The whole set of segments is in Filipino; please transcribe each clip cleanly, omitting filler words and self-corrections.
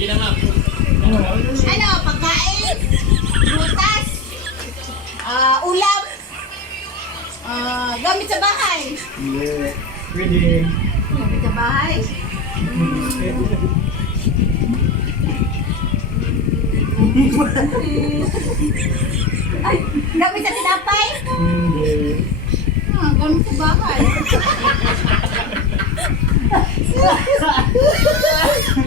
Sige na, ma'am. Ano, pagkain, butas, ulam, gamit sa bahay. Hindi. Pwede. Gamit sa bahay. Ay, gamit sa tinapay. Hindi. Gamit sa bahay.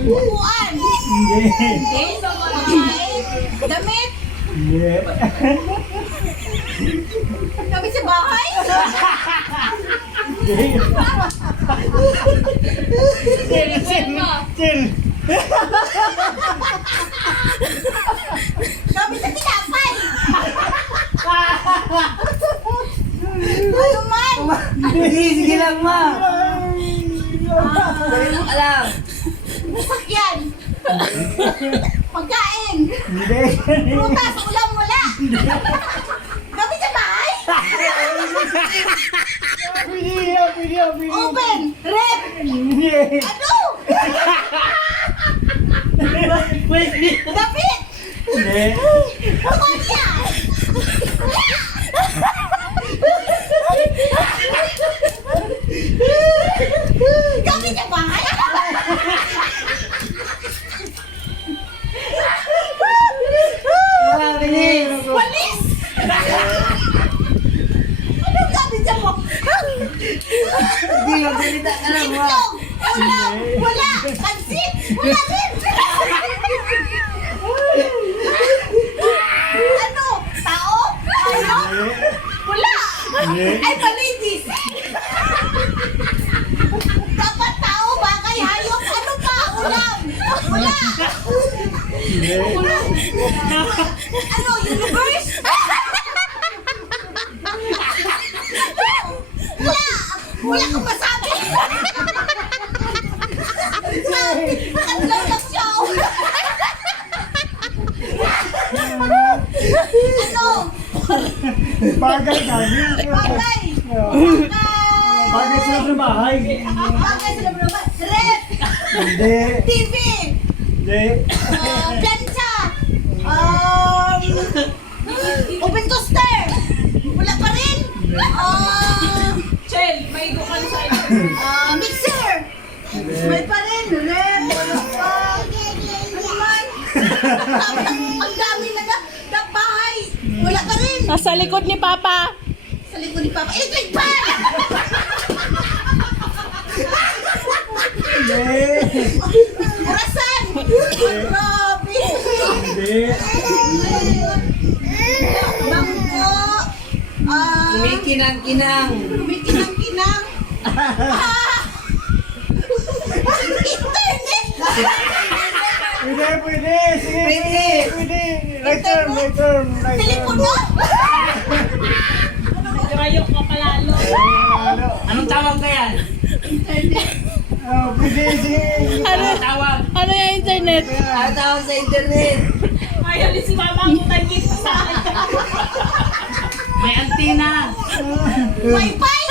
Upuan. Hindi. Hindi. Pagkain. Damit. Hindi. Gamit sa bahay. Chill. Gamit sa tinapay. Ano man? Sige lang, ma. Alam. Sakyan. Pagkain. Hindi. Prutas, ulam, wala. Gamit sa bahay. Pwede. Open. Rep. Hindi. Ano? Pwede. Damit. Hindi. Pamanya. Gamit sa bahay. Wala, bilis. Walis. Anong gamit sa mo? Hindi, magsalita ka lang, ma. Itlog. Ulam. Wala. Pansit. Wala rin. Ano? Tao? Ano? Wala. Ay, palidis. Dapat tao, bagay, hayop. Ano pa? Ulam. Wala. Ano? Universe? Wala. Wala kang masabi. Nakatlaw lang siya. Ano? Bagay kami. Bagay. Bagay sa bahay. Bagay sa laban. Rep. Hindi. TV. Hindi. Plancha. Open toaster. Wala pa rin. Chel, may gukan sa Mixer. May pa rin. Rep. Wala pa. Ano man? Ang dami na bahay. Wala pa rin. Nasa likod ni Papa. Sa likod ni Papa. Electric fan. Hindi. Orasan. Grabe. Hindi. Bangko. Kumikinang-kinang. Kumikinang-kinang. Internet. Pwede. Sige. Pwede. Pwede. Right term. Telepono. Grayok ka palalo. Anong tawag ka yan? Internet. Pwede. Sige. Anong tawag? Ano yung internet? Anong tawag sa internet? Ayaw ni si Mama ang utangin sa akin. May antina. Wi-Fi.